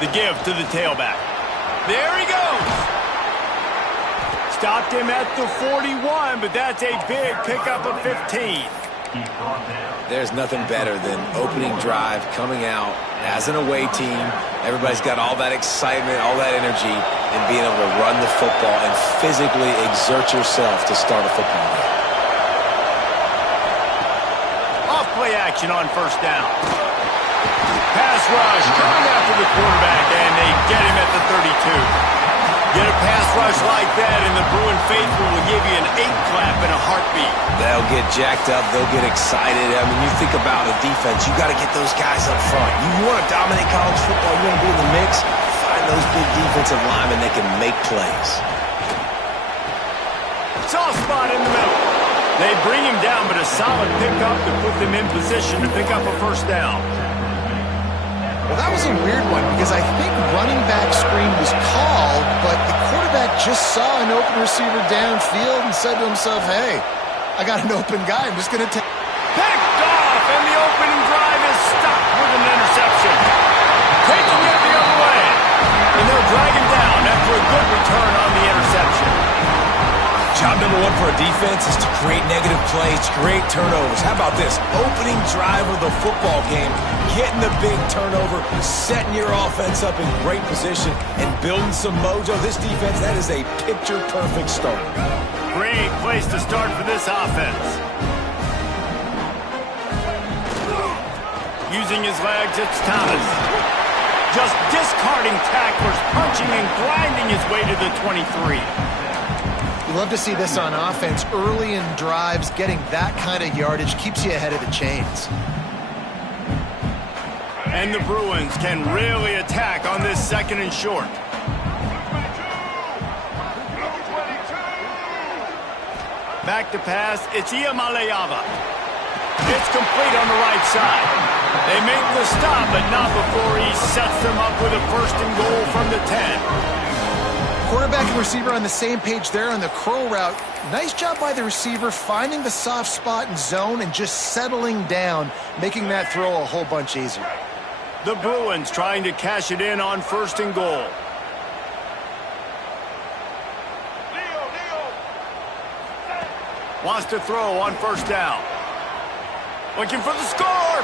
The give to the tailback. There he goes. Stopped him at the 41, but that's a big pickup of 15. There's nothing better than opening drive, coming out as an away team. Everybody's got all that excitement, all that energy, and being able to run the football and physically exert yourself to start a football game. Off play action on first down. Pass rush coming after the quarterback, and they get him at the 32. Get a pass rush like that, and the Bruin faithful will give you an 8-clap in a heartbeat. They'll get jacked up. They'll get excited. I mean, you think about a defense. You got to get those guys up front. You want to dominate college football. You want to be in the mix. Find those big defensive linemen that can make plays. Soft spot in the middle. They bring him down, but a solid pickup to put them in position to pick up a first down. Well, that was a weird one because I think running back screen was called, but the quarterback just saw an open receiver downfield and said to himself, hey, I got an open guy. I'm just going to take... Picked off, and the opening drive is stopped with an interception. Taking it the other way. And they'll drag him down after a good return on the interception. Job number one for a defense is to create negative plays, to create turnovers. How about this? Opening drive of the football game, getting the big turnover, setting your offense up in great position, and building some mojo. This defense, that is a picture-perfect start. Great place to start for this offense. Using his legs, it's Thomas. Just discarding tacklers, punching and grinding his way to the 23. You love to see this on offense. Early in drives, getting that kind of yardage keeps you ahead of the chains. And the Bruins can really attack on this second and short. Back to pass, it's Iamaleava. It's complete on the right side. They make the stop, but not before he sets them up with a first and goal from the 10. Quarterback and receiver on the same page there on the curl route. Nice job by the receiver finding the soft spot and zone and just settling down, making that throw a whole bunch easier. The Bruins trying to cash it in on first and goal. Wants to throw on first down. Looking for the score.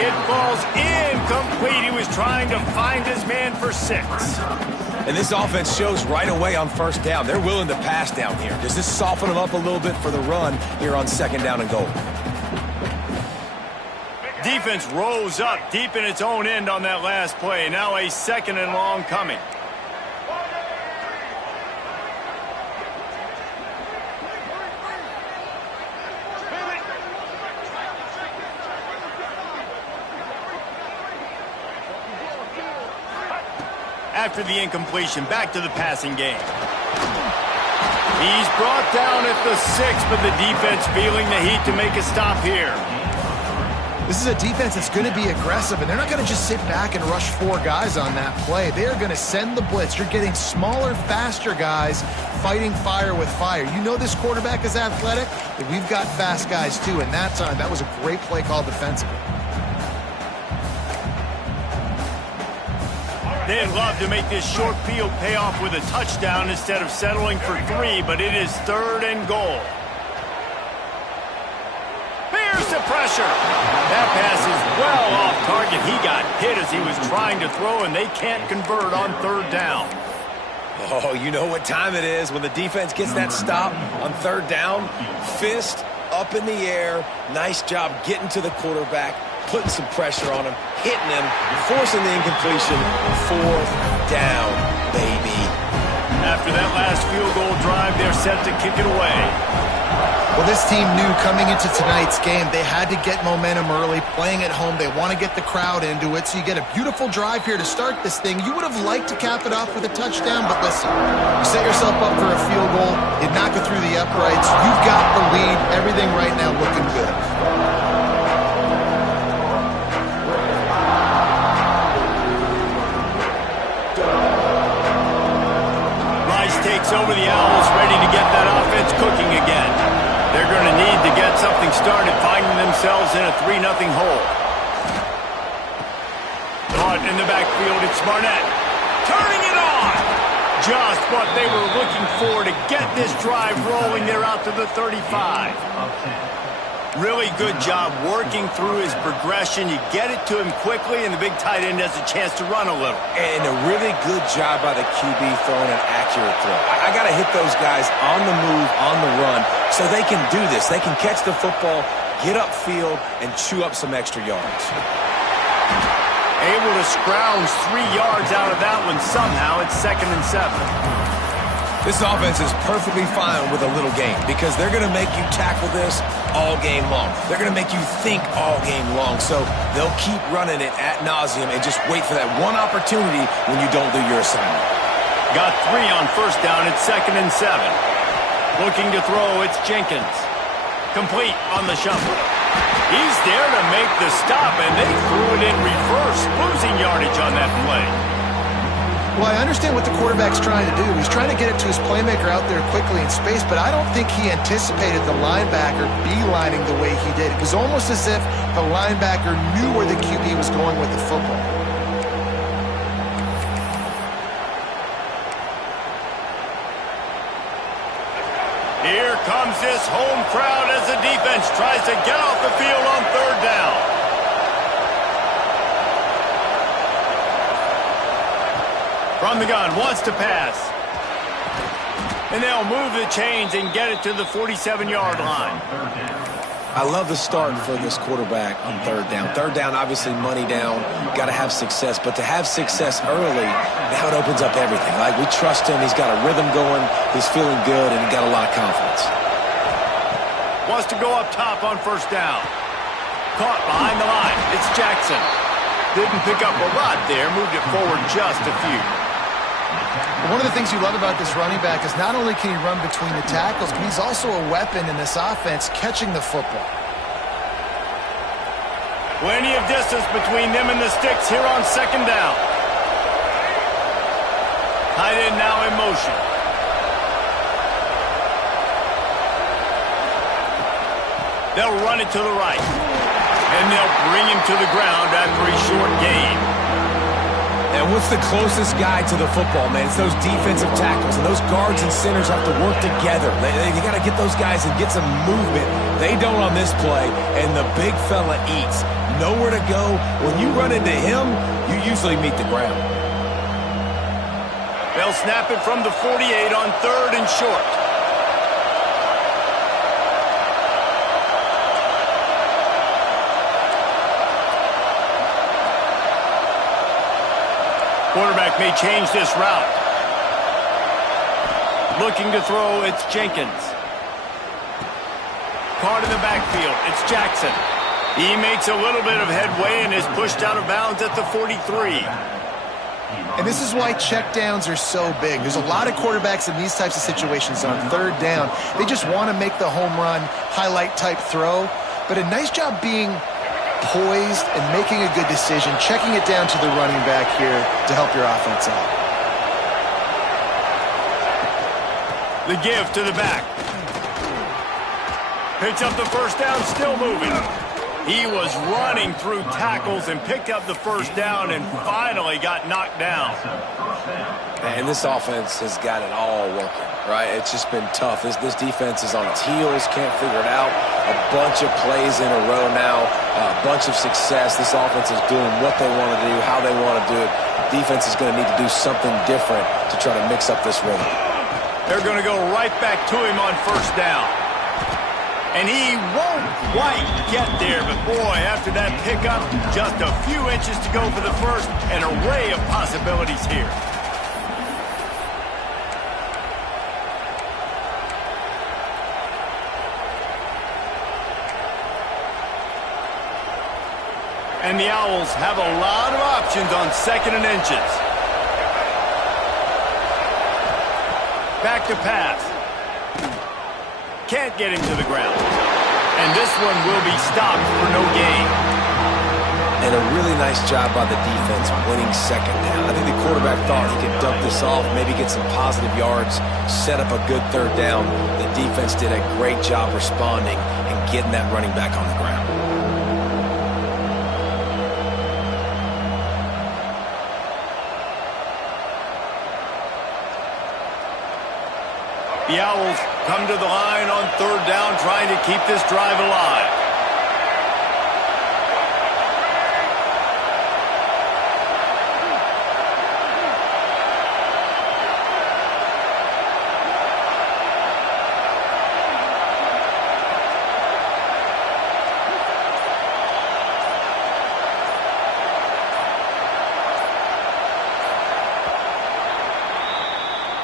It falls incomplete. He was trying to find his man for 6. And this offense shows right away on first down. They're willing to pass down here. Does this soften them up a little bit for the run here on second down and goal? Defense rose up deep in its own end on that last play. Now a second and long coming. After the incompletion, back to the passing game. He's brought down at the 6, but the defense feeling the heat to make a stop here. This is a defense that's going to be aggressive, and they're not going to just sit back and rush 4 guys on that play. They are going to send the blitz. You're getting smaller, faster guys fighting fire with fire. You know this quarterback is athletic, but we've got fast guys too, and that time, that was a great play call defensively. They'd love to make this short field pay off with a touchdown instead of settling for 3, but it is third and goal. Here's the pressure. That pass is well off target. He got hit as he was trying to throw, and they can't convert on third down. Oh, you know what time it is when the defense gets that stop on third down. Fist up in the air. Nice job getting to the quarterback, putting some pressure on him, hitting him, forcing the incompletion. Fourth down, baby. After that last field goal drive, they're set to kick it away. Well, this team knew coming into tonight's game they had to get momentum early, playing at home. They want to get the crowd into it, so you get a beautiful drive here to start this thing. You would have liked to cap it off with a touchdown, but listen, you set yourself up for a field goal, you knock it through the uprights, you've got the lead, everything right now looking good. Takes over the Owls, ready to get that offense cooking again. They're going to need to get something started, finding themselves in a 3-0 hole. Oh, front in the backfield. It's Barnett. Turning it on. Just what they were looking for to get this drive rolling. They're out to the 35. Really good job working through his progression. You get it to him quickly, and the big tight end has a chance to run a little. And a really good job by the QB throwing an accurate throw. I got to hit those guys on the move, on the run, so they can do this. They can catch the football, get upfield, and chew up some extra yards. Able to scrounge 3 yards out of that one somehow. It's 2nd and 7. This offense is perfectly fine with a little game because they're going to make you tackle this all game long. They're going to make you think all game long. So they'll keep running it ad nauseum and just wait for that one opportunity when you don't do your assignment. Got 3 on first down. It's 2nd and 7. Looking to throw. It's Jenkins. Complete on the shuffle. He's there to make the stop, and they threw it in reverse, losing yardage on that play. Well, I understand what the quarterback's trying to do. He's trying to get it to his playmaker out there quickly in space, but I don't think he anticipated the linebacker beelining the way he did. It was almost as if the linebacker knew where the QB was going with the football. Here comes this home crowd as the defense tries to get off the field on 3rd down. From the gun, wants to pass. And they'll move the chains and get it to the 47-yard line. I love the start for this quarterback on 3rd down. 3rd down, obviously money down. Got to have success. But to have success early, now it opens up everything. Like, we trust him. He's got a rhythm going. He's feeling good, and he got a lot of confidence. Wants to go up top on 1st down. Caught behind the line. It's Jackson. Didn't pick up a lot there. Moved it forward just a few. One of the things you love about this running back is not only can he run between the tackles, but he's also a weapon in this offense catching the football. Plenty of distance between them and the sticks here on 2nd down. Tight end now in motion. They'll run it to the right. And they'll bring him to the ground after a short gain. And what's the closest guy to the football, man? It's those defensive tackles, and those guards and centers have to work together. You got to get those guys and get some movement. They don't on this play, and the big fella eats. Nowhere to go. When you run into him, you usually meet the ground. They'll snap it from the 48 on 3rd and short. Quarterback may change this route. Looking to throw, it's Jenkins. Caught in the backfield, it's Jackson. He makes a little bit of headway and is pushed out of bounds at the 43. And this is why checkdowns are so big. There's a lot of quarterbacks in these types of situations on 3rd down. They just want to make the home run, highlight type throw. But a nice job being poised and making a good decision, checking it down to the running back here to help your offense out. The give to the back. Picks up the 1st down, still moving. He was running through tackles and picked up the 1st down and finally got knocked down. And this offense has got it all working, right? It's just been tough. This defense is on its heels, can't figure it out. A bunch of plays in a row now, a bunch of success. This offense is doing what they want to do, how they want to do it. Defense is going to need to do something different to try to mix up this rhythm. They're going to go right back to him on 1st down. And he won't quite get there, but boy, after that pickup, just a few inches to go for the first, an array of possibilities here. And the Owls have a lot of options on 2nd and inches. Back to pass. Can't get him to the ground. And this one will be stopped for no gain. And a really nice job by the defense winning 2nd down. I think the quarterback thought he could dump this off, maybe get some positive yards, set up a good 3rd down. The defense did a great job responding and getting that running back on the ground. The Owls come to the line on third down, trying to keep this drive alive.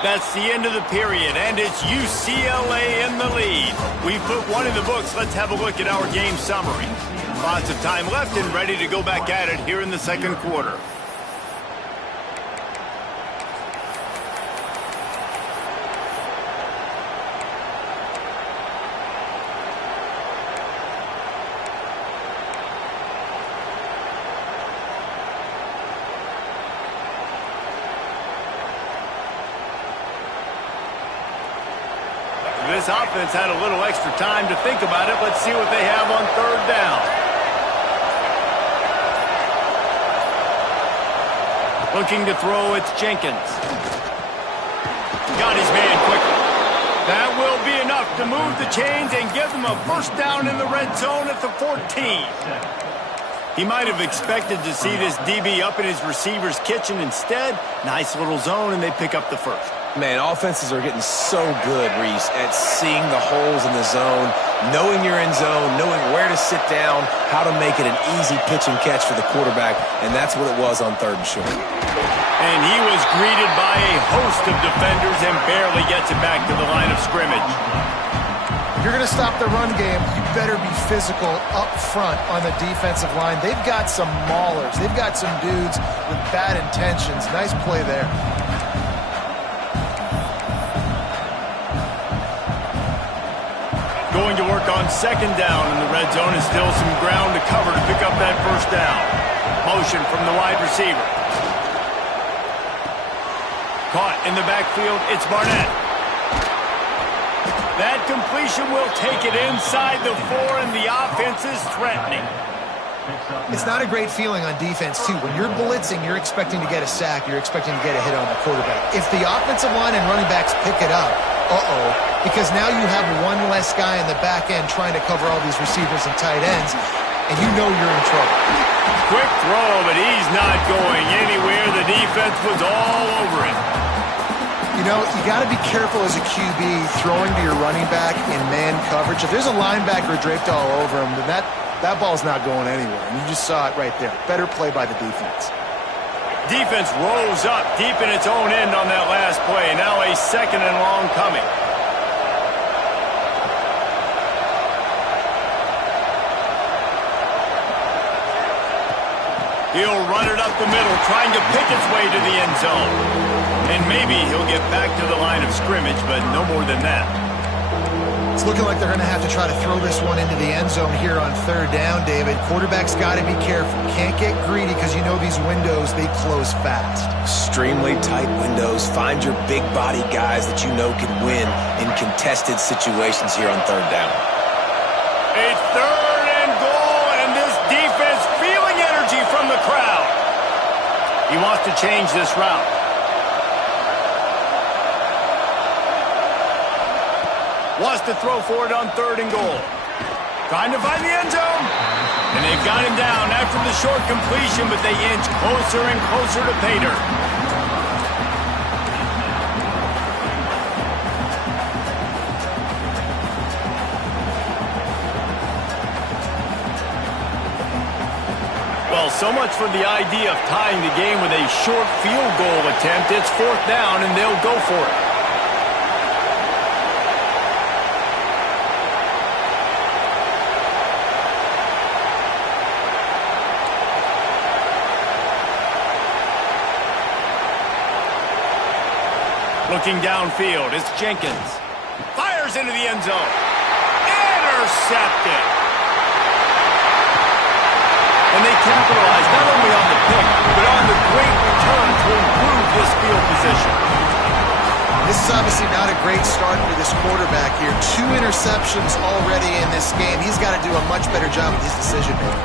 That's the end of the period, and it's UCLA in the lead. We put one in the books. Let's have a look at our game summary. Lots of time left and ready to go back at it here in the second quarter. This offense had a little extra time to think about it. Let's see what they have on third down. Looking to throw, it's Jenkins. Got his man quickly. That will be enough to move the chains and give them a first down in the red zone at the 14. He might have expected to see this DB up in his receiver's kitchen. Instead, nice little zone, and they pick up the first. Man, offenses are getting so good, Reese, at seeing the holes in the zone, knowing you're in zone, knowing where to sit down, how to make it an easy pitch and catch for the quarterback, and that's what it was on third and short. And he was greeted by a host of defenders and barely gets it back to the line of scrimmage. If you're going to stop the run game, you better be physical up front on the defensive line. They've got some maulers. They've got some dudes with bad intentions. Nice play there. Going to work on second down in the red zone, and still some ground to cover to pick up that first down. Motion from the wide receiver. Caught in the backfield, it's Barnett. That completion will take it inside the 4, and the offense is threatening. It's not a great feeling on defense, too. When you're blitzing, you're expecting to get a sack. You're expecting to get a hit on the quarterback. If the offensive line and running backs pick it up, because now you have one less guy in the back end trying to cover all these receivers and tight ends, and you know you're in trouble. Quick throw, but he's not going anywhere. The defense was all over it. You know, you got to be careful as a QB throwing to your running back in man coverage. If there's a linebacker draped all over him, then that ball's not going anywhere. And you just saw it right there. Better play by the defense. Defense rose up deep in its own end on that last play. Now a second and long coming. He'll run it up the middle, trying to pick its way to the end zone. And maybe he'll get back to the line of scrimmage, but no more than that. It's looking like they're going to have to try to throw this one into the end zone here on third down, David. Quarterback's got to be careful. Can't get greedy because you know these windows, they close fast. Extremely tight windows. Find your big body guys that you know can win in contested situations here on third down. A third and goal, and this defense feeling energy from the crowd. He wants to change this route. Wants to throw for it on third and goal. Trying to find the end zone. And they've got him down after the short completion, but they inch closer and closer to pay dirt. Well, so much for the idea of tying the game with a short field goal attempt. It's fourth down, and they'll go for it. Looking downfield, it's Jenkins. Fires into the end zone. Intercepted. And they capitalize not only on the pick, but on the great return to improve this field position. This is obviously not a great start for this quarterback here. 2 interceptions already in this game. He's got to do a much better job with his decision-making.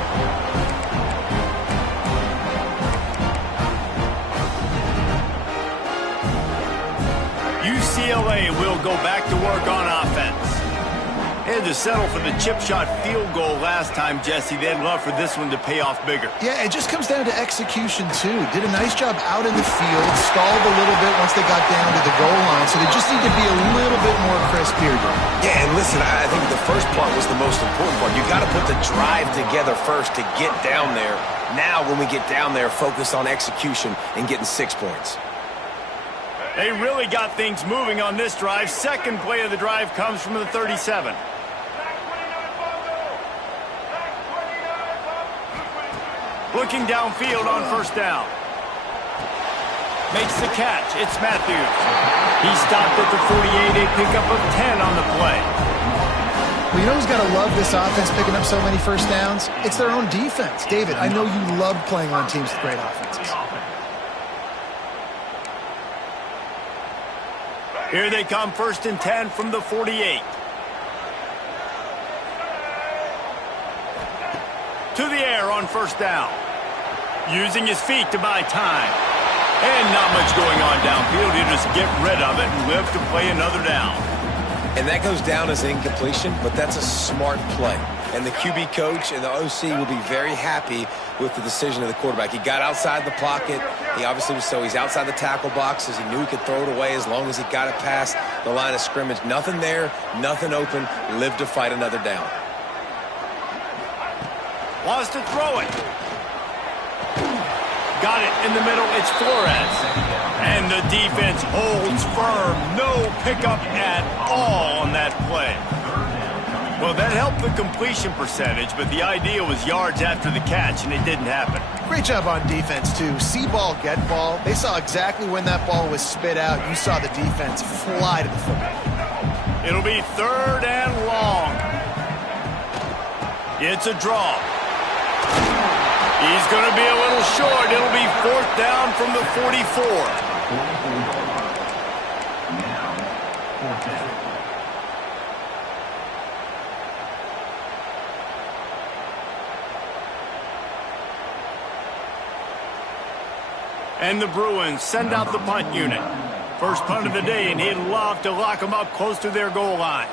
UCLA will go back to work on offense. They had to settle for the chip shot field goal last time, Jesse. They'd love for this one to pay off bigger. Yeah, it just comes down to execution, too. Did a nice job out in the field, stalled a little bit once they got down to the goal line, so they just need to be a little bit more crisp here. Yeah, and listen, I think the first part was the most important part. You got to put the drive together first to get down there. Now, when we get down there, focus on execution and getting 6 points. They really got things moving on this drive. Second play of the drive comes from the 37. Looking downfield on first down. Makes the catch. It's Matthews. He stopped at the 48, a pickup of 10 on the play. Well, you know who's got to love this offense picking up so many first downs? It's their own defense. David, I know you love playing on teams with great offenses. Here they come, 1st and 10 from the 48. To the air on first down. Using his feet to buy time. And not much going on downfield. He'll just get rid of it and live to play another down. And that goes down as incompletion, but that's a smart play. And the QB coach and the OC will be very happy with the decision of the quarterback. He got outside the pocket. He obviously was he's outside the tackle boxes. He knew he could throw it away as long as he got it past the line of scrimmage. Nothing there, nothing open. Live to fight another down. Wants to throw it. Got it in the middle. It's Flores. And the defense holds firm. No pickup at all on that play. Well, that helped the completion percentage, but the idea was yards after the catch, and it didn't happen. Great job on defense, too. See ball, get ball. They saw exactly when that ball was spit out. You saw the defense fly to the football. It'll be 3rd and long. It's a draw. He's going to be a little short. It'll be 4th down from the 44. And the Bruins send out the punt unit. First punt of the day, and he'd love to lock them up close to their goal line.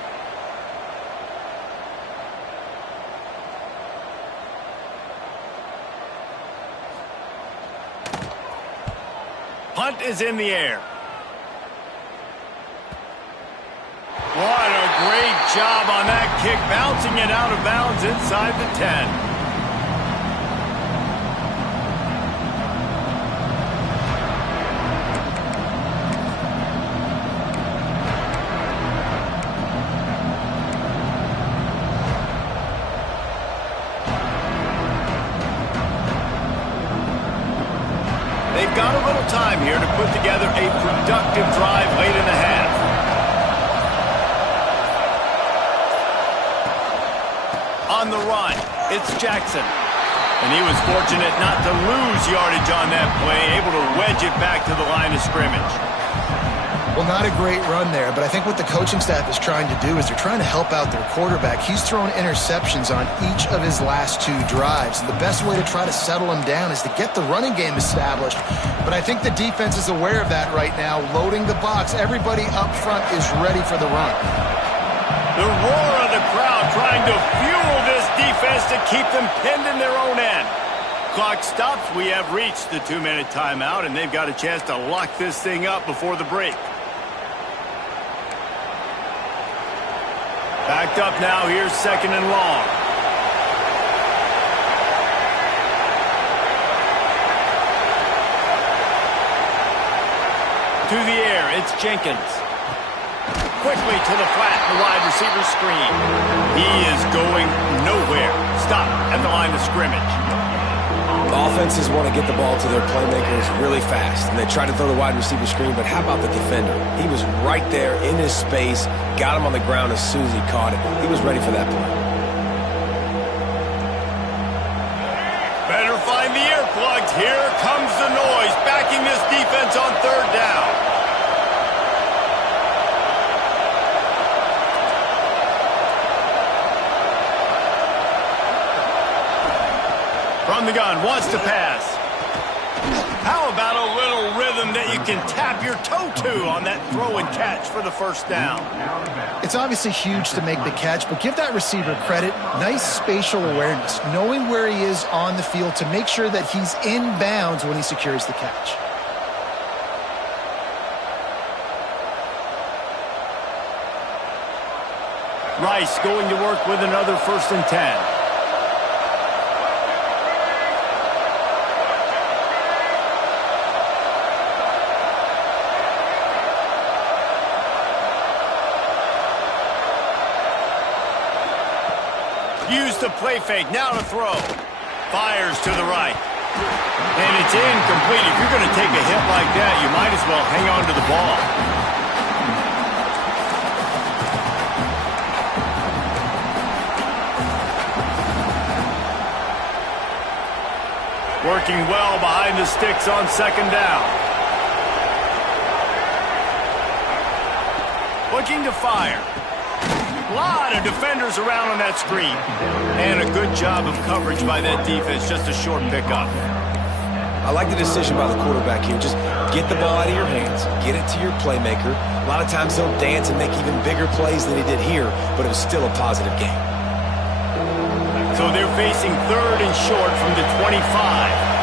Punt is in the air. What a great job on that kick, bouncing it out of bounds inside the 10. They've got a little time here to put together a productive drive late in the half. On the run, it's Jackson. And he was fortunate not to lose yardage on that play, able to wedge it back to the line of scrimmage. Well, not a great run there, but I think what the coaching staff is trying to do is they're trying to help out their quarterback. He's thrown interceptions on each of his last 2 drives. And the best way to try to settle him down is to get the running game established. But I think the defense is aware of that right now, loading the box. Everybody up front is ready for the run. The roar of the crowd trying to fuel this defense to keep them pinned in their own end. Clock stops. We have reached the 2-minute timeout, and they've got a chance to lock this thing up before the break. Backed up now. Here's 2nd and long. To the air, it's Jenkins. Quickly to the flat, the wide receiver screen. He is going nowhere. Stop at the line of scrimmage. Offenses want to get the ball to their playmakers really fast, and they try to throw the wide receiver screen, but how about the defender? He was right there in his space, got him on the ground as soon as he caught it. He was ready for that play. Better find the earplugs. Here comes the noise, backing this defense on 3rd down. From the gun, wants to pass. How about a little rhythm that you can tap your toe to on that throw and catch for the first down. It's obviously huge to make the catch, but give that receiver credit. Nice spatial awareness, knowing where he is on the field to make sure that he's in bounds when he secures the catch. Rice going to work with another 1st and 10. Use the play fake, now to throw. Fires to the right. And it's incomplete. If you're going to take a hit like that, you might as well hang on to the ball. Working well behind the sticks on 2nd down. Looking to fire. A lot of defenders around on that screen. And a good job of coverage by that defense. Just a short pickup. I like the decision by the quarterback here. Just get the ball out of your hands. Get it to your playmaker. A lot of times he'll dance and make even bigger plays than he did here, but it was still a positive game. So they're facing 3rd and short from the 25.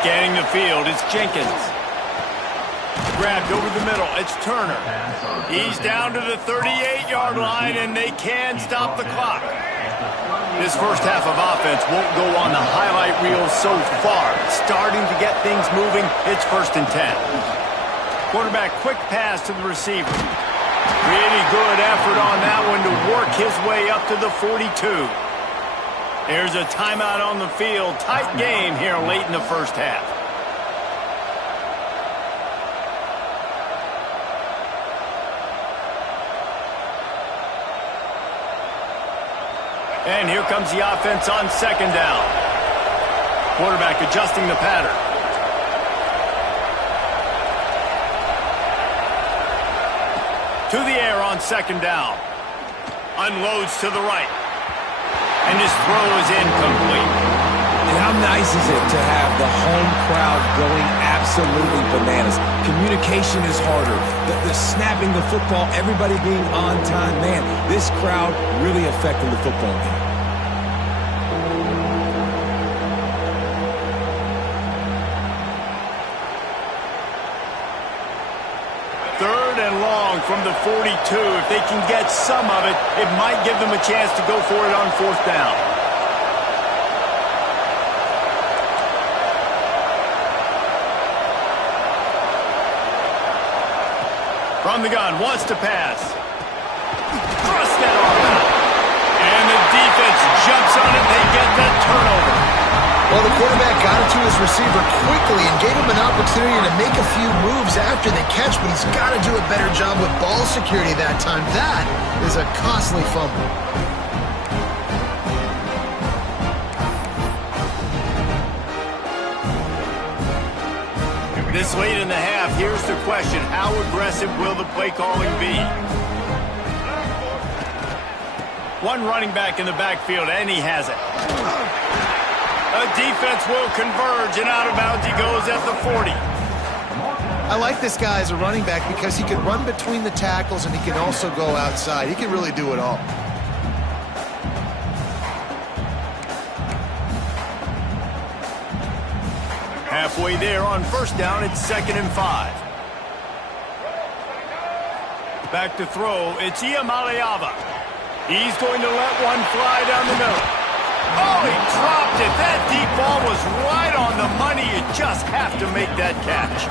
Scanning the field, it's Jenkins. Grabbed over the middle, it's Turner. He's down to the 38-yard line, and they can stop the clock. This first half of offense won't go on the highlight reel so far. Starting to get things moving, it's 1st and 10. Quarterback quick pass to the receiver. Really good effort on that one to work his way up to the 42. There's a timeout on the field. Tight game here late in the first half. And here comes the offense on 2nd down. Quarterback adjusting the pattern. To the air on 2nd down. Unloads to the right. And his throw is incomplete. And how nice is it to have the home crowd going absolutely bananas? Communication is harder. The snapping the football, everybody being on time. Man, this crowd really affecting the football game. From the 42, if they can get some of it, it might give them a chance to go for it on 4th down. From the gun, wants to pass. Thrust that arm out. And the defense jumps on it, they get that turnover. Well, the quarterback got it to his receiver quickly and gave him an opportunity to make a few moves after the catch, but he's got to do a better job with ball security that time. That is a costly fumble. This late in the half, here's the question. How aggressive will the play calling be? One running back in the backfield, and he has it. The defense will converge, and out of bounds he goes at the 40. I like this guy as a running back because he can run between the tackles and he can also go outside. He can really do it all. Halfway there on 1st down, it's 2nd and 5. Back to throw, it's Iamaleava. He's going to let one fly down the middle. Oh, he dropped it. That deep ball was right on the money. You just have to make that catch.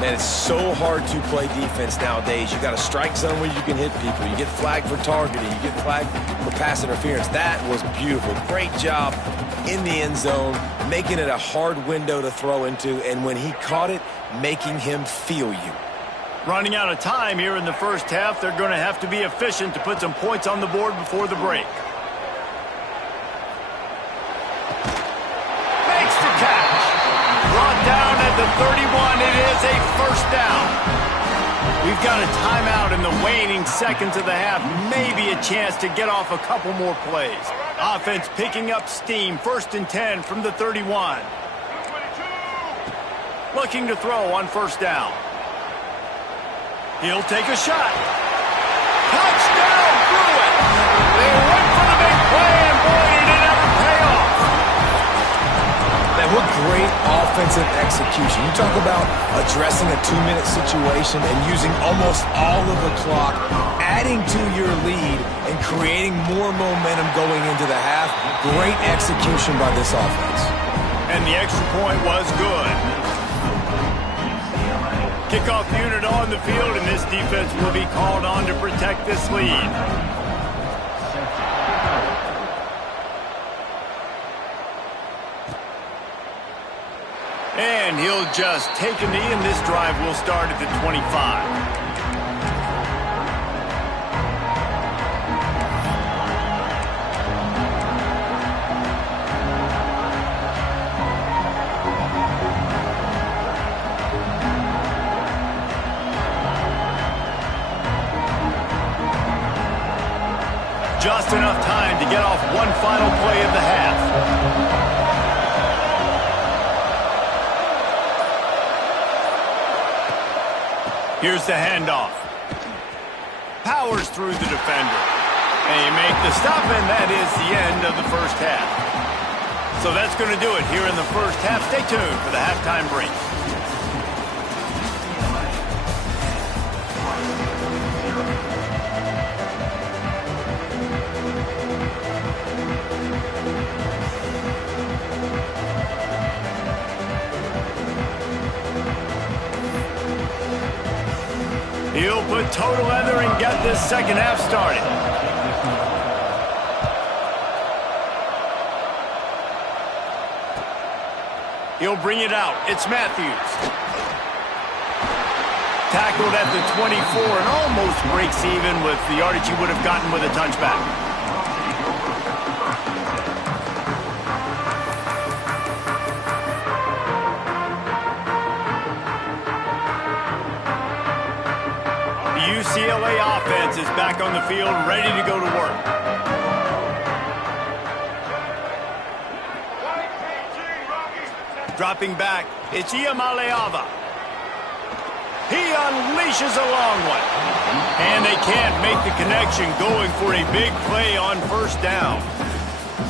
Man, it's so hard to play defense nowadays. You got a strike zone where you can hit people. You get flagged for targeting. You get flagged for pass interference. That was beautiful. Great job in the end zone, making it a hard window to throw into, and when he caught it, making him feel you. Running out of time here in the first half. They're going to have to be efficient to put some points on the board before the break. Makes the catch. Brought down at the 31. It is a 1st down. We've got a timeout in the waning seconds of the half. Maybe a chance to get off a couple more plays. Offense picking up steam. 1st and 10 from the 31. Looking to throw on 1st down. He'll take a shot. Touchdown, Bruin! They went for the big play, and boy, did it ever pay off. Man, what great offensive execution. You talk about addressing a 2-minute situation and using almost all of the clock, adding to your lead, and creating more momentum going into the half. Great execution by this offense. And the extra point was good. Kickoff unit on the field, and this defense will be called on to protect this lead. And he'll just take a knee, and this drive will start at the 25. Just enough time to get off one final play of the half. Here's the handoff. Powers through the defender. They make the stop, and that is the end of the first half. So that's going to do it here in the first half. Stay tuned for the halftime break. He'll put total leather and get this second half started. He'll bring it out. It's Matthews. Tackled at the 24 and almost breaks even with the yardage he would have gotten with a touchback. UCLA offense is back on the field, ready to go to work. Dropping back, it's Iamaleava. He unleashes a long one. And they can't make the connection, going for a big play on 1st down.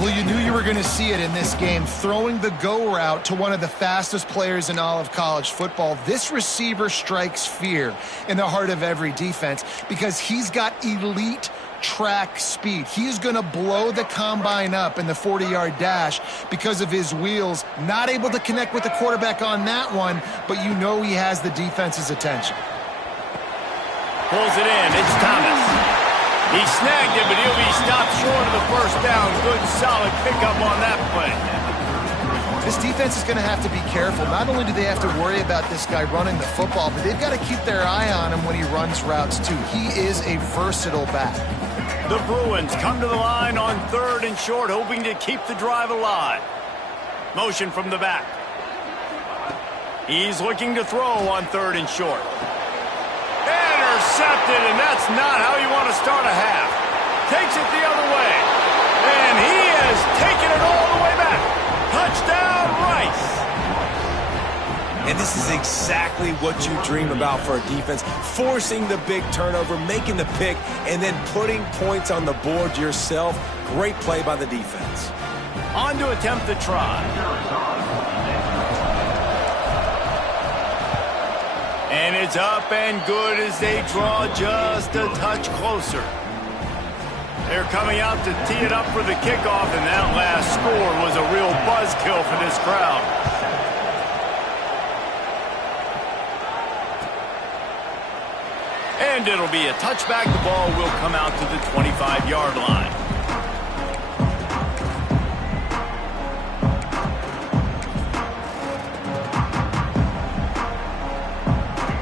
Well, you knew you were going to see it in this game, throwing the go route to one of the fastest players in all of college football. This receiver strikes fear in the heart of every defense because he's got elite track speed. He's going to blow the combine up in the 40-yard dash because of his wheels. Not able to connect with the quarterback on that one, but you know he has the defense's attention. Pulls it in. It's Thomas. He snagged it, but he'll be stopped short of the 1st down. Good, solid pickup on that play. This defense is going to have to be careful. Not only do they have to worry about this guy running the football, but they've got to keep their eye on him when he runs routes, too. He is a versatile back. The Bruins come to the line on 3rd and short, hoping to keep the drive alive. Motion from the back. He's looking to throw on 3rd and short. Intercepted, and that's not how you want to start a half. Takes it the other way. And he has taken it all the way back. Touchdown, Rice. And this is exactly what you dream about for a defense. Forcing the big turnover, making the pick, and then putting points on the board yourself. Great play by the defense. On to attempt the try. And it's up and good as they draw just a touch closer. They're coming out to tee it up for the kickoff, and that last score was a real buzzkill for this crowd. And it'll be a touchback. The ball will come out to the 25-yard line.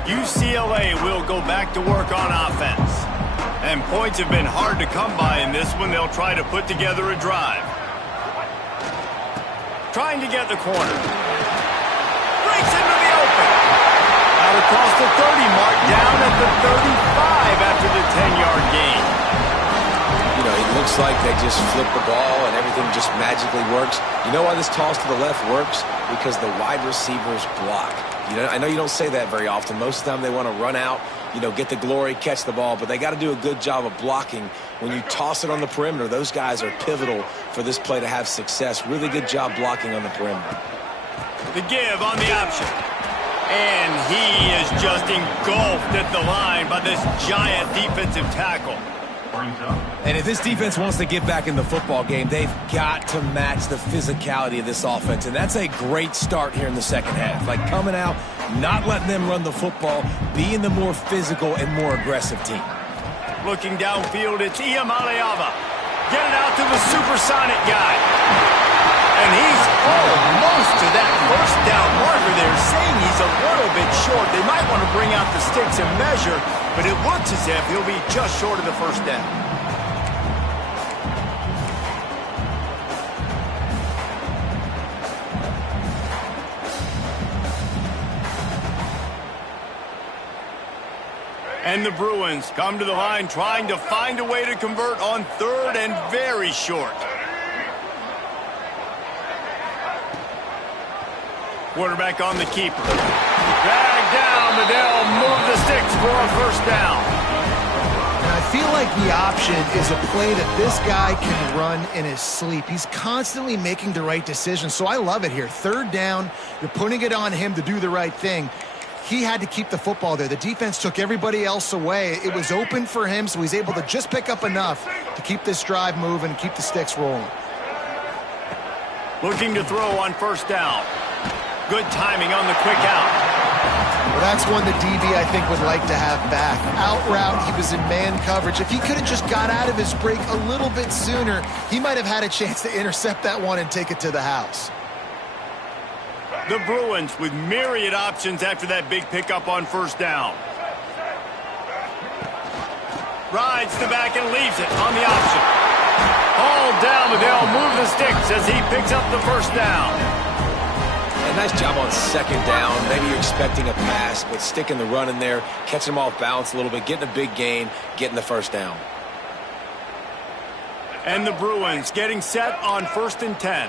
UCLA will go back to work on offense. And points have been hard to come by in this one. They'll try to put together a drive. Trying to get the corner. Breaks into the open. Out across the 30 mark, down at the 35 after the 10-yard gain. You know, it looks looks like they just flip the ball and everything just magically works. You know why this toss to the left works? Because the wide receivers block. You know, I know you don't say that very often. Most of the time they want to run out, you know, get the glory, catch the ball, but they got to do a good job of blocking. When you toss it on the perimeter, those guys are pivotal for this play to have success. Really good job blocking on the perimeter. The give on the option. And he is just engulfed at the line by this giant defensive tackle. And if this defense wants to get back in the football game, they've got to match the physicality of this offense. And that's a great start here in the second half. Like coming out, not letting them run the football, being the more physical and more aggressive team. Looking downfield, it's Iamaleava. Get it out to the supersonic guy. And he's almost to that first down marker there, saying he's a little bit short. They might want to bring out the sticks and measure, but it looks as if he'll be just short of the first down. And the Bruins come to the line trying to find a way to convert on third and very short. Quarterback on the keeper. Drag down, but they'll move the sticks for a first down. And I feel like the option is a play that this guy can run in his sleep. He's constantly making the right decision, so I love it here. Third down, you're putting it on him to do the right thing. He had to keep the football there. The defense took everybody else away. It was open for him, so he's able to just pick up enough to keep this drive moving and keep the sticks rolling. Looking to throw on first down. Good timing on the quick out. Well, that's one the DB, I think, would like to have back. Out route, he was in man coverage. If he could have just got out of his break a little bit sooner, he might have had a chance to intercept that one and take it to the house. The Bruins with myriad options after that big pickup on first down. Rides the back and leaves it on the option. Hauled down, but they'll move the sticks as he picks up the first down. Nice job on second down. Maybe you're expecting a pass, but sticking the run in there, catching them off balance a little bit, getting a big gain, getting the first down. And the Bruins getting set on 1st and 10.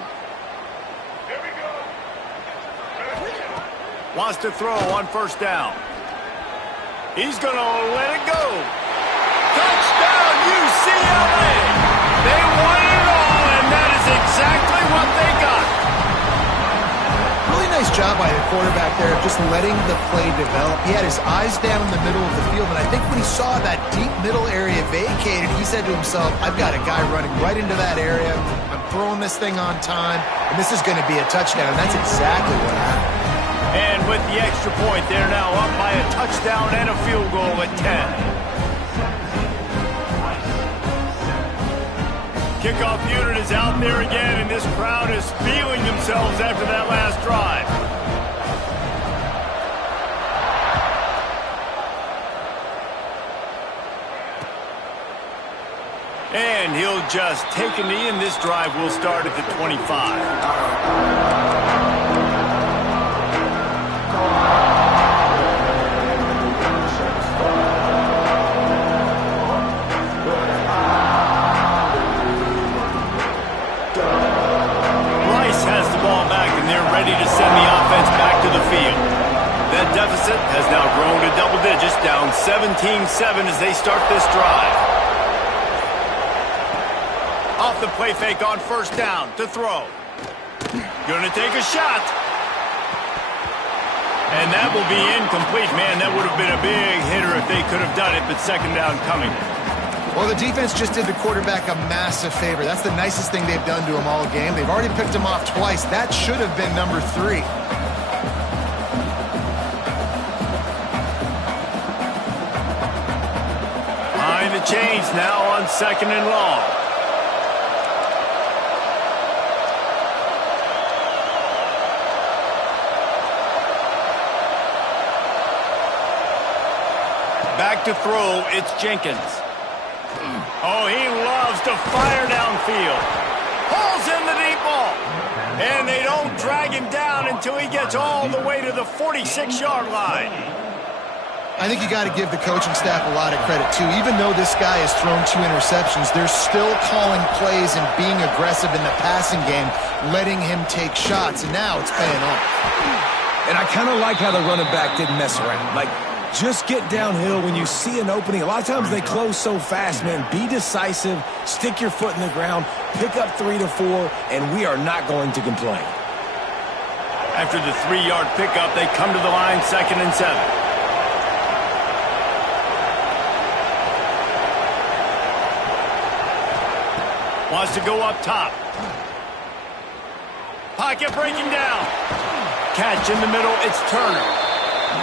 Wants to throw on first down. He's going to let it go. Touchdown, UCLA! They won it all, and that is exactly what they got. Really nice job by the quarterback there of just letting the play develop. He had his eyes down in the middle of the field, and I think when he saw that deep middle area vacated, he said to himself, I've got a guy running right into that area. I'm throwing this thing on time, and this is going to be a touchdown. And that's exactly what happened. And with the extra point, they're now up by a touchdown and a field goal at 10. Kickoff unit is out there again, and this crowd is feeling themselves after that last drive. And he'll just take a knee, and this drive will start at the 25. Ready to send the offense back to the field. That deficit has now grown to double digits, down 17-7 as they start this drive. Off the play fake on first down to throw. Gonna take a shot. And that will be incomplete. Man, that would have been a big hitter if they could have done it, but second down coming. Well, the defense just did the quarterback a massive favor. That's the nicest thing they've done to him all game. They've already picked him off twice. That should have been number 3. Behind the chains now on second and long. Back to throw, it's Jenkins. Oh, he loves to fire downfield. Pulls in the deep ball. And they don't drag him down until he gets all the way to the 46-yard line. I think you got to give the coaching staff a lot of credit, too. Even though this guy has thrown 2 interceptions, they're still calling plays and being aggressive in the passing game, letting him take shots, and now it's paying off. And I kind of like how the running back didn't mess around. Like, just get downhill when you see an opening. A lot of times they close so fast, man. Be decisive, stick your foot in the ground, pick up 3 to 4, and we are not going to complain. After the 3-yard pickup, they come to the line, 2nd and 7. Wants to go up top. Pocket breaking down. Catch in the middle, it's Turner.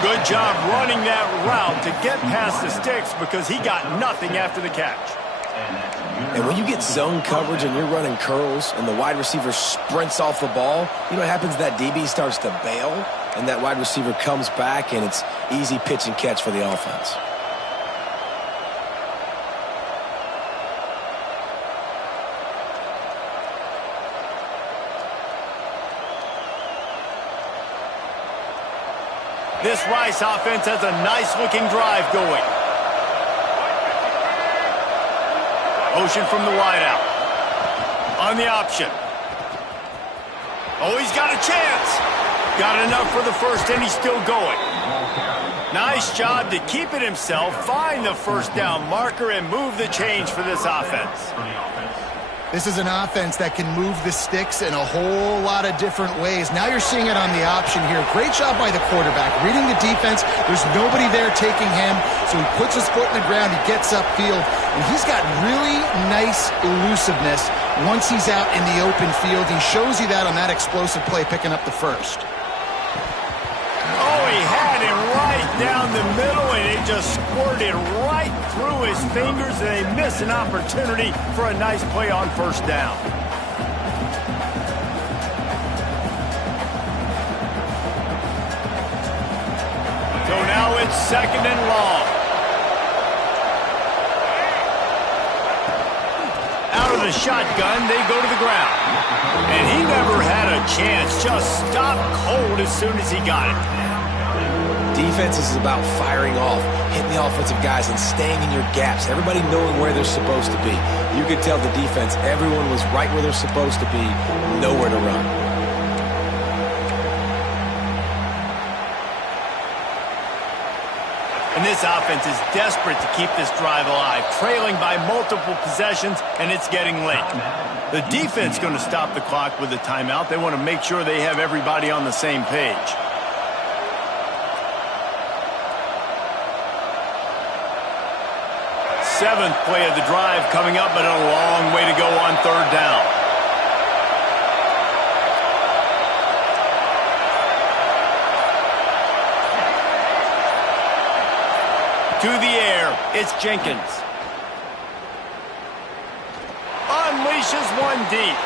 Good job running that route to get past the sticks because he got nothing after the catch. And when you get zone coverage and you're running curls and the wide receiver sprints off the ball, you know what happens? That DB starts to bail, and that wide receiver comes back, and it's easy pitch and catch for the offense. This Rice offense has a nice-looking drive going. Motion from the wideout. On the option. Oh, he's got a chance. Got enough for the first, and he's still going. Nice job to keep it himself, find the first down marker, and move the change for this offense. This is an offense that can move the sticks in a whole lot of different ways. Now you're seeing it on the option here. Great job by the quarterback. Reading the defense, there's nobody there taking him, so he puts his foot in the ground, he gets upfield, and he's got really nice elusiveness once he's out in the open field. He shows you that on that explosive play, picking up the first. Oh, he had him right down the middle, and it just squirted right through his fingers, and they miss an opportunity for a nice play on first down. So now it's 2nd and long. Out of the shotgun, they go to the ground. And he never had a chance, just stopped cold as soon as he got it. Defense is about firing off, hitting the offensive guys, and staying in your gaps. Everybody knowing where they're supposed to be. You could tell the defense, everyone was right where they're supposed to be, nowhere to run. And this offense is desperate to keep this drive alive, trailing by multiple possessions, and it's getting late. The defense is going to stop the clock with a timeout. They want to make sure they have everybody on the same page. Seventh play of the drive coming up, but a long way to go on 3rd down. To the air, it's Jenkins. Unleashes one deep.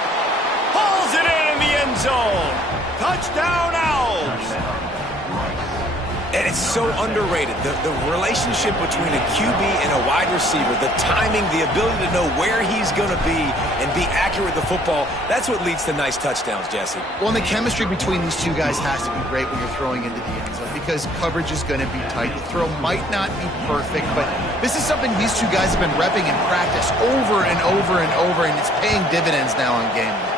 Pulls it in the end zone. Touchdown, Owls. And it's so underrated. The relationship between a QB and a wide receiver, the timing, the ability to know where he's going to be and be accurate with the football, that's what leads to nice touchdowns, Jesse. Well, and the chemistry between these two guys has to be great when you're throwing into the end zone because coverage is going to be tight. The throw might not be perfect, but this is something these two guys have been repping in practice over and over and over, and it's paying dividends now on game day.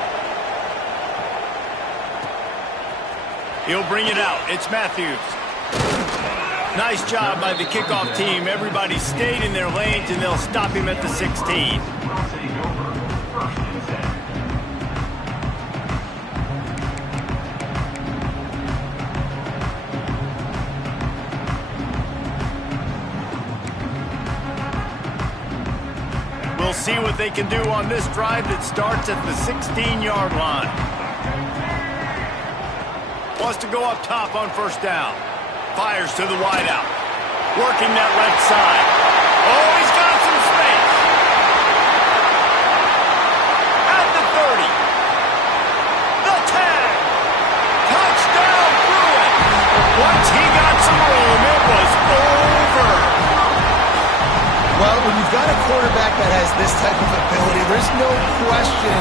He'll bring it out. It's Matthews. Nice job by the kickoff team. Everybody stayed in their lanes, and they'll stop him at the 16. We'll see what they can do on this drive that starts at the 16-yard line. Wants to go up top on first down. Fires to the wideout. Working that left side. Oh, he's got some space. At the 30. The 10. Touchdown, Bruin. Once he got some room, it was over. Well, when you've got a quarterback that has this type of ability, there there's no question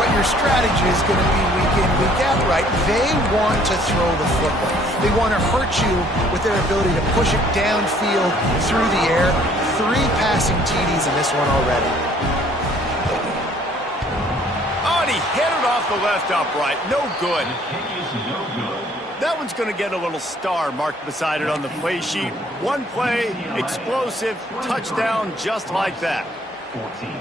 what your strategy is going to be week in, week out, right? They want to throw the football. They want to hurt you with their ability to push it downfield through the air. 3 passing TDs in this one already. Oh, and he hit it off the left upright. No good. That one's going to get a little star marked beside it on the play sheet. One play, explosive, touchdown, just like that. 14.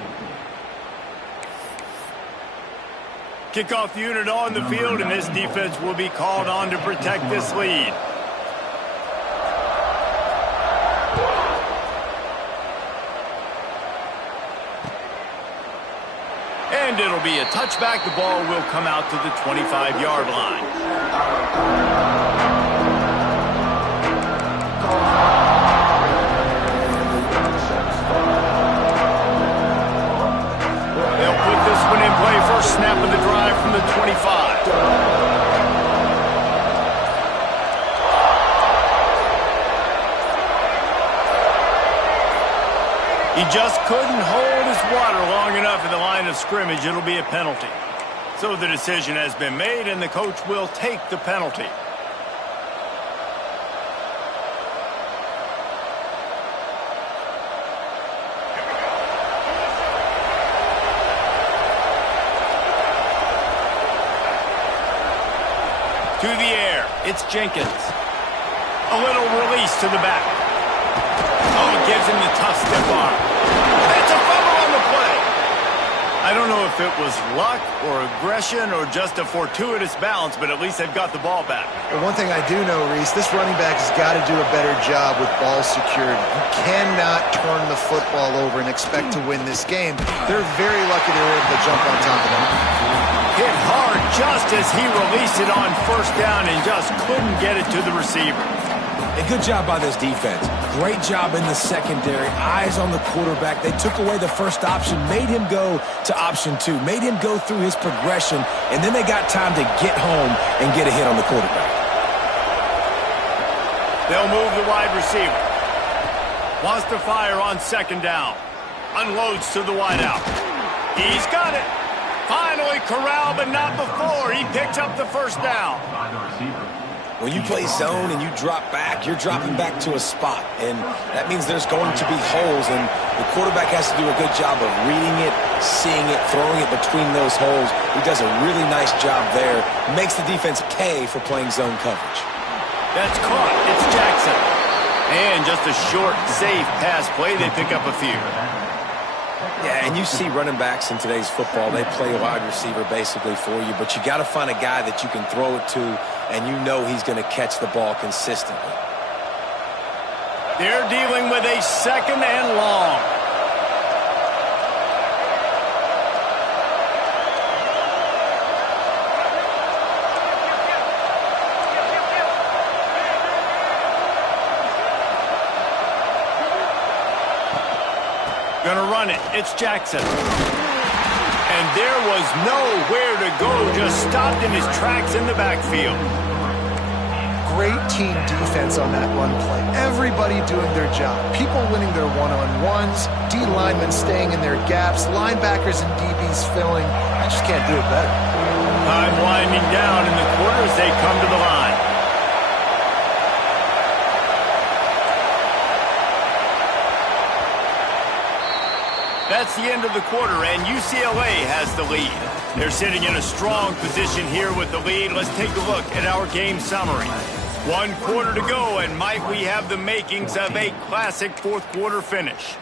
Kickoff unit on the field, and this defense will be called on to protect this lead. And it'll be a touchback. The ball will come out to the 25-yard line. They'll put this one in play. First snap of the drive from the 25. He just couldn't hold his water long enough in the line of scrimmage. It'll be a penalty. So the decision has been made, and the coach will take the penalty. To the air, it's Jenkins. A little release to the back. Oh, he gives him the tough stiff arm. It's a fumble on the play. I don't know if it was luck or aggression or just a fortuitous bounce, but at least they've got the ball back. Well, one thing I do know, Reese, this running back has got to do a better job with ball security. You cannot turn the football over and expect to win this game. They're very lucky they were able to jump on top of that. Hit hard just as he released it on first down and just couldn't get it to the receiver. A good job by this defense. Great job in the secondary. Eyes on the quarterback. They took away the first option, made him go to option 2, made him go through his progression, and then they got time to get home and get a hit on the quarterback. They'll move the wide receiver. Wants to fire on second down. Unloads to the wideout. He's got it. Finally corralled, but not before. He picks up the first down. When you play zone and you drop back, you're dropping back to a spot, and that means there's going to be holes, and the quarterback has to do a good job of reading it, seeing it, throwing it between those holes. He does a really nice job there. Makes the defense pay for playing zone coverage. That's caught. It's Jackson. And just a short, safe pass play. They pick up a few. Yeah, and you see running backs in today's football, they play a wide receiver basically for you, but you got to find a guy that you can throw it to, and you know he's going to catch the ball consistently. They're dealing with a second and long. Gonna run it. It's Jackson. And there was nowhere to go. Just stopped in his tracks in the backfield. Great team defense on that run play. Everybody doing their job. People winning their one-on-ones, D linemen staying in their gaps, linebackers and DBs filling. I just can't do it better. Time winding down in the quarter as they come to the line. That's the end of the quarter, and UCLA has the lead. They're sitting in a strong position here with the lead. Let's take a look at our game summary. 1 quarter to go, and might we have the makings of a classic fourth quarter finish.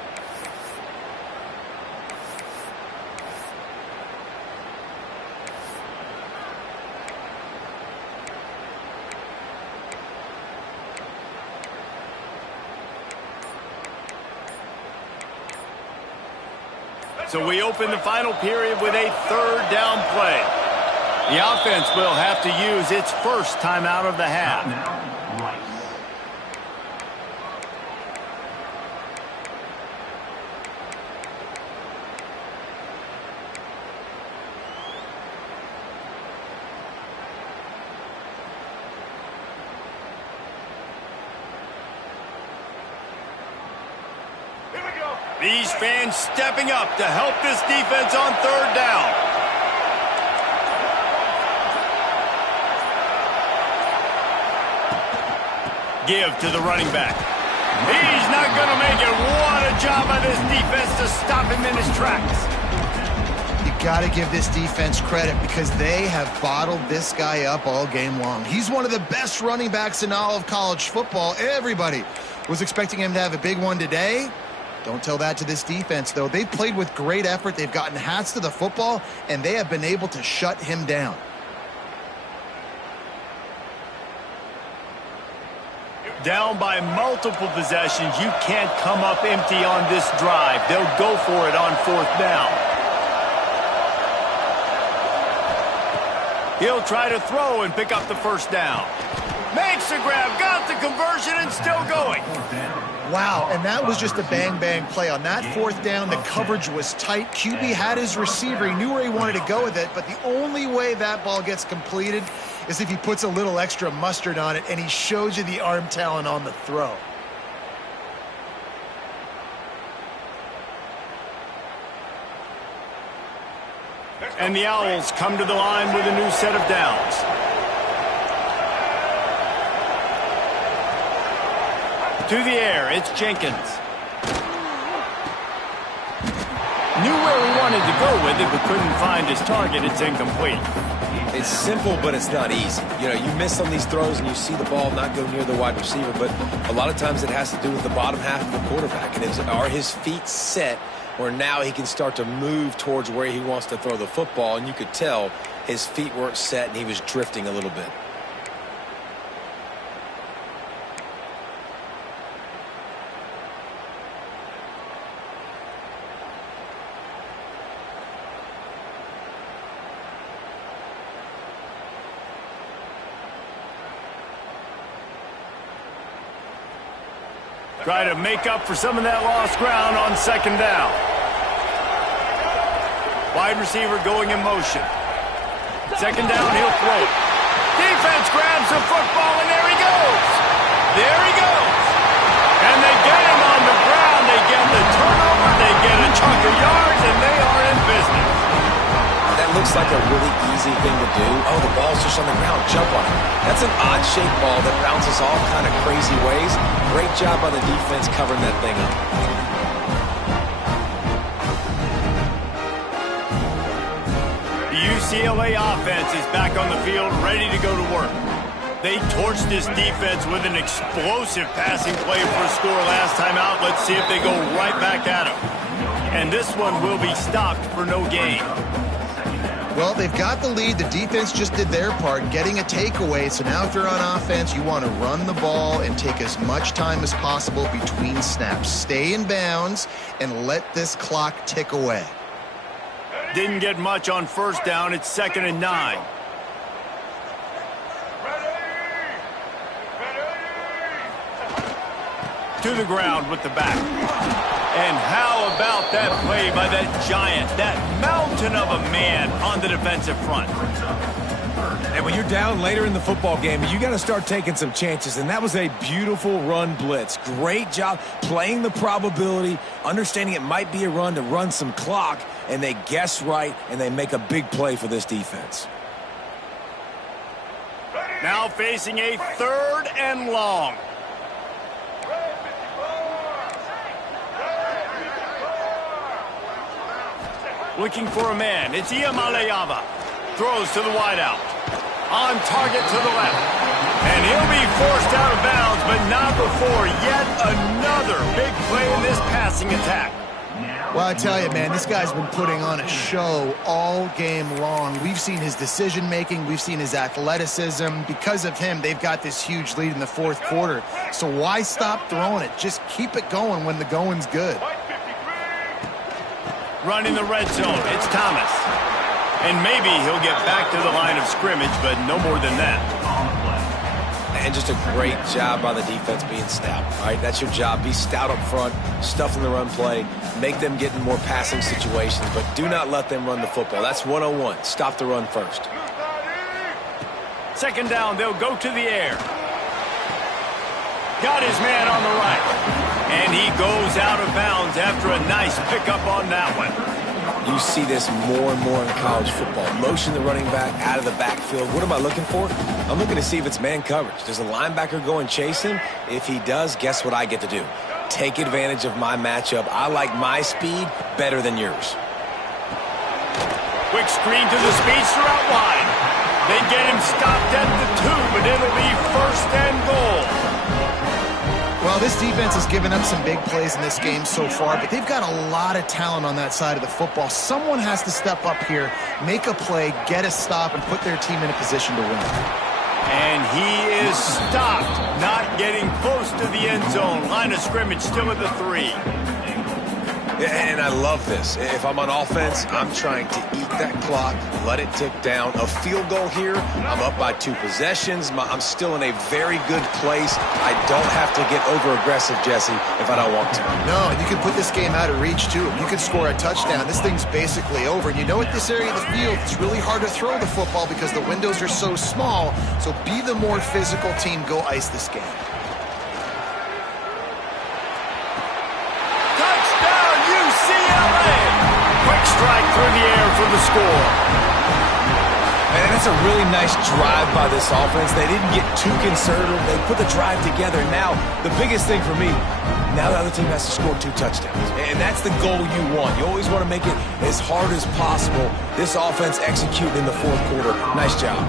So we open the final period with a third down play. The offense will have to use its first timeout of the half. These fans stepping up to help this defense on third down. Give to the running back. He's not going to make it. What a job by this defense to stop him in his tracks. You got to give this defense credit because they have bottled this guy up all game long. He's one of the best running backs in all of college football. Everybody was expecting him to have a big one today. Don't tell that to this defense, though. They've played with great effort. They've gotten hats to the football, and they have been able to shut him down. Down by multiple possessions, you can't come up empty on this drive. They'll go for it on fourth down. He'll try to throw and pick up the first down. Makes the grab, got the conversion, and still going. Wow, and that was just a bang-bang play. On that fourth down, the coverage was tight. QB had his receiver. He knew where he wanted to go with it, but the only way that ball gets completed is if he puts a little extra mustard on it, and he shows you the arm talent on the throw. And the Owls come to the line with a new set of downs. To the air, it's Jenkins. Knew where he wanted to go with it, but couldn't find his target. It's incomplete. It's simple, but it's not easy. You know, you miss on these throws and you see the ball not go near the wide receiver, but a lot of times it has to do with the bottom half of the quarterback. And are his feet set where now he can start to move towards where he wants to throw the football? And you could tell his feet weren't set and he was drifting a little bit. Try to make up for some of that lost ground on second down. Wide receiver going in motion. Second down, he'll throw it. Defense grabs the football, and there he goes. There he goes. And they get him on the ground. They get the turnover. They get a chunk of yards, and they are in business. That looks like a really easy thing to do. Oh, the ball's just on the ground. Jump on it. That's an odd-shaped ball that bounces all kind of crazy ways. Great job by the defense covering that thing up. The UCLA offense is back on the field, ready to go to work. They torched this defense with an explosive passing play for a score last time out. Let's see if they go right back at him. And this one will be stopped for no gain. Well, they've got the lead. The defense just did their part, getting a takeaway. So now if you're on offense, you want to run the ball and take as much time as possible between snaps. Stay in bounds and let this clock tick away. Didn't get much on first down. It's 2nd and 9. To the ground with the back. And how about that play by that giant, that mountain of a man on the defensive front? And when you're down later in the football game, you got to start taking some chances. And that was a beautiful run blitz. Great job playing the probability, understanding it might be a run to run some clock, and they guess right, and they make a big play for this defense. Now facing a 3rd and long. Looking for a man. It's Iamaleava. Throws to the wideout. On target to the left. And he'll be forced out of bounds, but not before yet another big play in this passing attack. Well, I tell you, man, this guy's been putting on a show all game long. We've seen his decision-making. We've seen his athleticism. Because of him, they've got this huge lead in the 4th quarter. So why stop throwing it? Just keep it going when the going's good. Running the red zone, it's Thomas. And maybe he'll get back to the line of scrimmage, but no more than that. And just a great job by the defense being stout. All right, that's your job. Be stout up front, stuff in the run play, make them get in more passing situations, but do not let them run the football. That's 101. Stop the run first. 2nd down, they'll go to the air. Got his man on the right. And he goes out of bounds after a nice pickup on that one. You see this more and more in college football. Motion the running back out of the backfield. What am I looking for? I'm looking to see if it's man coverage. Does the linebacker go and chase him? If he does, guess what I get to do? Take advantage of my matchup. I like my speed better than yours. Quick screen to the speedster out wide. They get him stopped at the 2, but it'll be 1st and goal. Well, this defense has given up some big plays in this game so far, but they've got a lot of talent on that side of the football. Someone has to step up here, make a play, get a stop, and put their team in a position to win. And he is stopped, not getting close to the end zone. Line of scrimmage still at the 3. And I love this. If I'm on offense, I'm trying to eat that clock, let it tick down. A field goal here, I'm up by 2 possessions. I'm still in a very good place. I don't have to get over-aggressive, Jesse, if I don't want to. No, and you can put this game out of reach, too. If you can score a touchdown, this thing's basically over. And you know, at this area of the field, it's really hard to throw the football because the windows are so small. So be the more physical team. Go ice this game. Quick strike through the air for the score. And that's a really nice drive by this offense. They didn't get too conservative. They put the drive together. Now, the biggest thing for me, now the other team has to score 2 touchdowns. And that's the goal you want. You always want to make it as hard as possible. This offense executed in the 4th quarter. Nice job.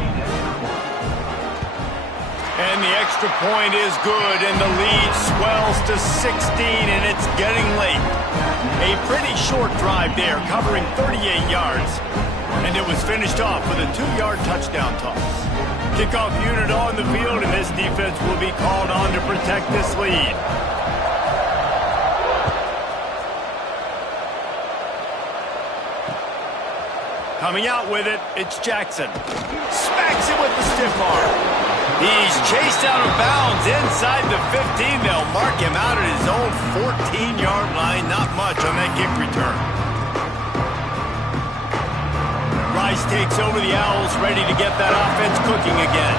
And the extra point is good, and the lead swells to 16, and it's getting late. A pretty short drive there, covering 38 yards. And it was finished off with a 2-yard touchdown toss. Kickoff unit on the field, and this defense will be called on to protect this lead. Coming out with it, it's Jackson. Smacks it with the stiff arm. He's chased out of bounds inside the 15. They'll mark him out at his own 14-yard line. Not much on that kick return. Rice takes over the Owls, ready to get that offense cooking again.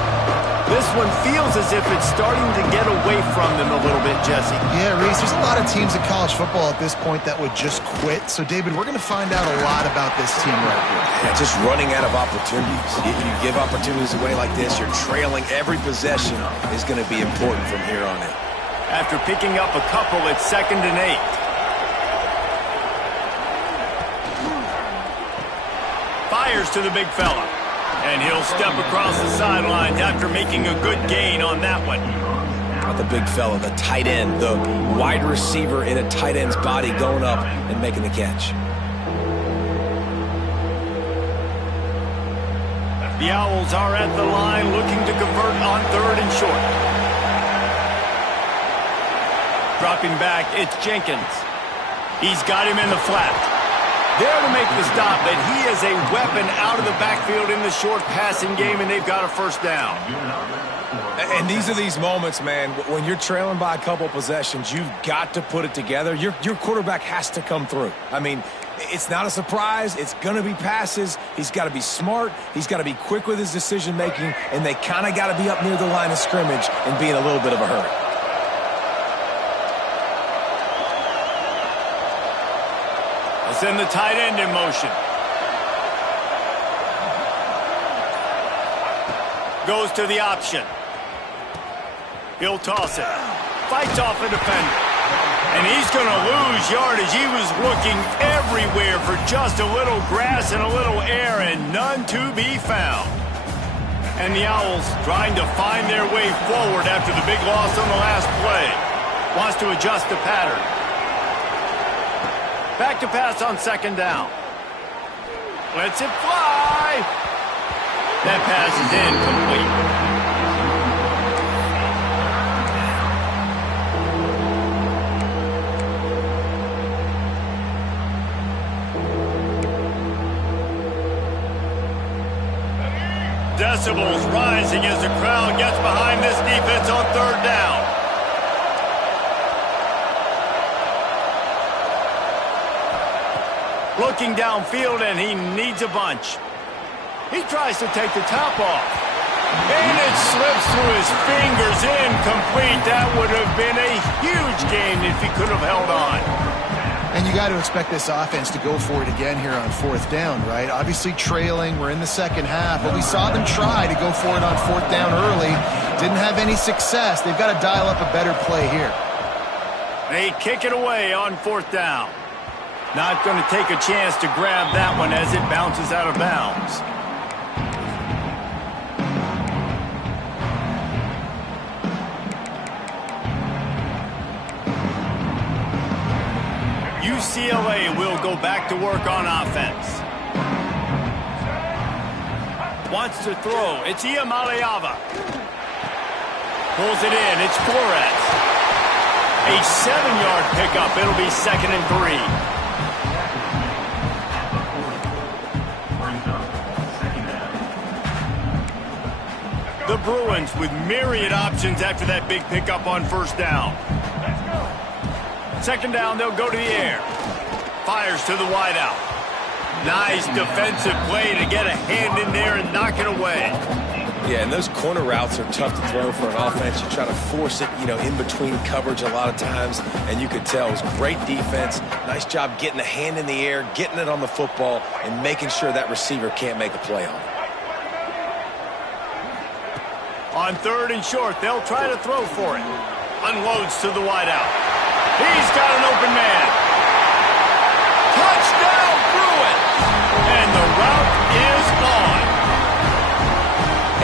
This one feels as if it's starting to get away from them a little bit, Jesse. Yeah, Reese, there's a lot of teams in college football at this point that would just quit. So, David, we're going to find out a lot about this team right here. Yeah, just running out of opportunities. If you give opportunities away like this, you're trailing. Every possession is going to be important from here on in. After picking up a couple, it's 2nd and 8. Fires to the big fella. And he'll step across the sidelines after making a good gain on that one. Not the big fella, the tight end, the wide receiver in a tight end's body going up and making the catch. The Owls are at the line looking to convert on 3rd and short. Dropping back, it's Jenkins. He's got him in the flat. There to make the stop, but he is a weapon out of the backfield in the short passing game, and they've got a 1st down. And these are these moments, man, when you're trailing by a couple possessions, you've got to put it together. Your quarterback has to come through. I mean, it's not a surprise. It's going to be passes. He's got to be smart. He's got to be quick with his decision-making, and they kind of got to be up near the line of scrimmage and be in a little bit of a hurry. Send the tight end in motion. Goes to the option. He'll toss it. Fights off a defender. And he's going to lose yardage. He was looking everywhere for just a little grass and a little air, and none to be found. And the Owls trying to find their way forward after the big loss on the last play. Wants to adjust the pattern. Back to pass on 2nd down. Lets it fly. That pass is incomplete. Decibels rising as the crowd gets behind this defense on 3rd down. Looking downfield, and he needs a bunch. He tries to take the top off. And it slips through his fingers, incomplete. That would have been a huge gain if he could have held on. And you got to expect this offense to go for it again here on fourth down, right? Obviously trailing, we're in the second half, but we saw them try to go for it on fourth down early. Didn't have any success. They've got to dial up a better play here. They kick it away on fourth down. Not going to take a chance to grab that one as it bounces out of bounds. UCLA will go back to work on offense. Wants to throw. It's Iamaleava. Pulls it in. It's Flores. A 7-yard pickup. It'll be 2nd and 3. The Bruins with myriad options after that big pickup on first down. 2nd down, they'll go to the air. Fires to the wideout. Nice defensive play to get a hand in there and knock it away. Yeah, and those corner routes are tough to throw for an offense. You try to force it, in between coverage a lot of times, and you could tell it was great defense. Nice job getting the hand in the air, getting it on the football, and making sure that receiver can't make a play on it. On 3rd and short, they'll try to throw for it. Unloads to the wideout. He's got an open man. Touchdown, Bruins! And the route is on.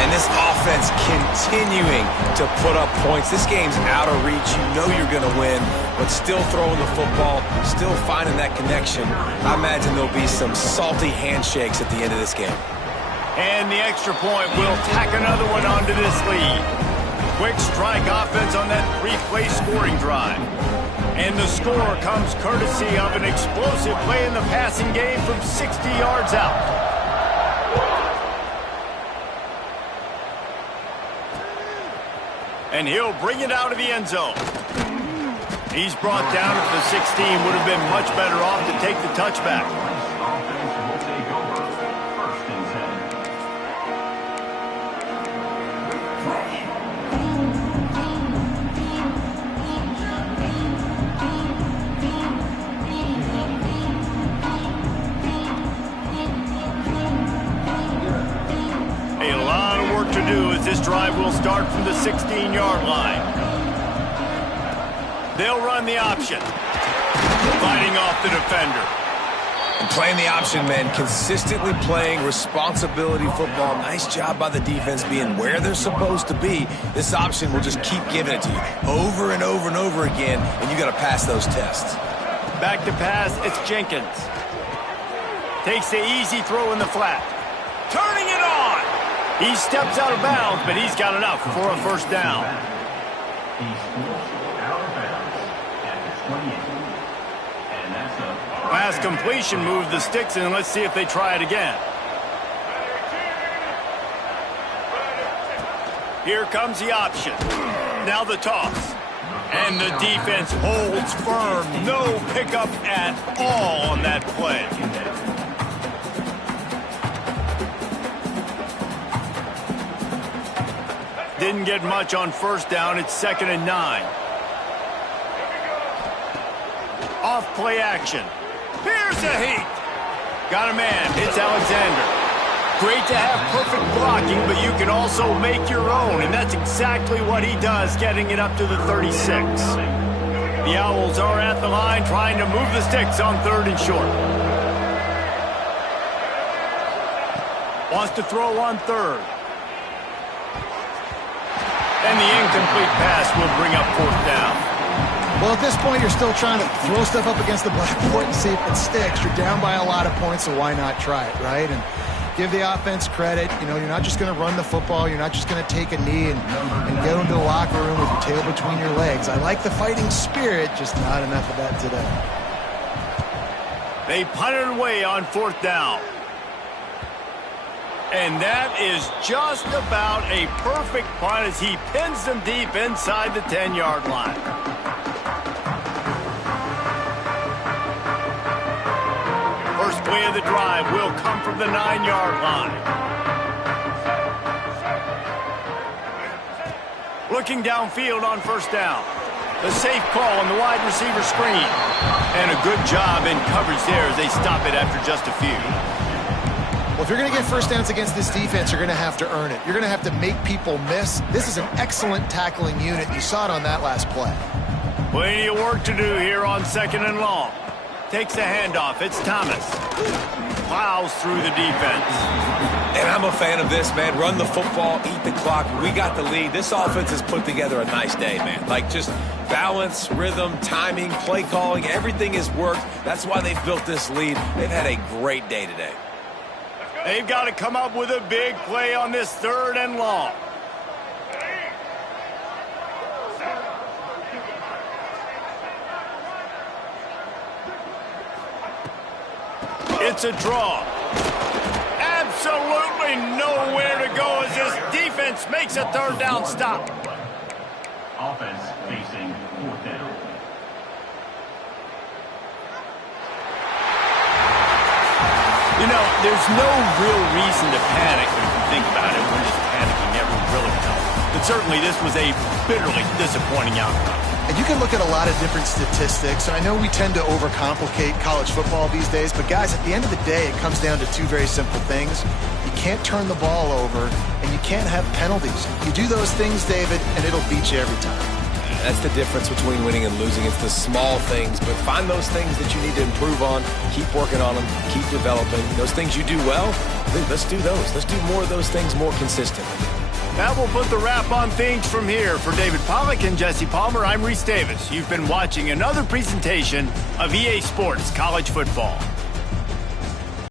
And this offense continuing to put up points. This game's out of reach. You know you're going to win, but still throwing the football, still finding that connection. I imagine there'll be some salty handshakes at the end of this game. And the extra point will tack another one onto this lead. Quick strike offense on that 3-play scoring drive. And the score comes courtesy of an explosive play in the passing game from 60 yards out. And he'll bring it out of the end zone. He's brought down at the 16. Would have been much better off to take the touchback. This drive will start from the 16-yard line. They'll run the option. Fighting off the defender. And playing the option, man, consistently playing responsibility football. Nice job by the defense being where they're supposed to be. This option will just keep giving it to you over and over and over again, and you got to pass those tests. Back to pass, it's Jenkins. Takes the easy throw in the flat. Turning it on! He steps out of bounds, but he's got enough for a first down. Last completion moved the sticks in. Let's see if they try it again. Here comes the option. Now the toss. And the defense holds firm. No pickup at all on that play. Didn't get much on first down. It's 2nd and 9. Off play action. Here's a heat. Got a man. It's Alexander. Great to have perfect blocking, but you can also make your own, and that's exactly what he does, getting it up to the 36. The Owls are at the line trying to move the sticks on 3rd and short. Wants to throw on 3rd. And the incomplete pass will bring up 4th down. Well, at this point, you're still trying to throw stuff up against the blackboard and see if it sticks. You're down by a lot of points, so why not try it, right? And give the offense credit. You're not just going to run the football. You're not just going to take a knee and get into the locker room with your tail between your legs. I like the fighting spirit, just not enough of that today. They punted away on 4th down. And that is just about a perfect punt as he pins them deep inside the 10-yard line. First play of the drive will come from the 9-yard line. Looking downfield on first down. The safe call on the wide receiver screen. And a good job in coverage there as they stop it after just a few. Well, if you're going to get first downs against this defense, you're going to have to earn it. You're going to have to make people miss. This is an excellent tackling unit. You saw it on that last play. Plenty of work to do here on 2nd and long. Takes a handoff. It's Thomas. Plows through the defense. And I'm a fan of this, man. Run the football, eat the clock. We got the lead. This offense has put together a nice day, man. Like, just balance, rhythm, timing, play calling, everything has worked. That's why they've built this lead. They've had a great day today. They've got to come up with a big play on this 3rd and long. It's a draw. Absolutely nowhere to go as this defense makes a 3rd down stop. Offense facing 4th down. You know, there's no real reason to panic when you think about it. When just panicking never really helps. But certainly this was a bitterly disappointing outcome. And you can look at a lot of different statistics. I know we tend to overcomplicate college football these days, but guys, at the end of the day, it comes down to two very simple things. You can't turn the ball over, and you can't have penalties. You do those things, David, and it'll beat you every time. That's the difference between winning and losing. It's the small things, but find those things that you need to improve on. Keep working on them. Keep developing. Those things you do well, let's do those. Let's do more of those things more consistently. That will put the wrap on things from here. For David Pollack and Jesse Palmer, I'm Reese Davis. You've been watching another presentation of EA Sports College Football.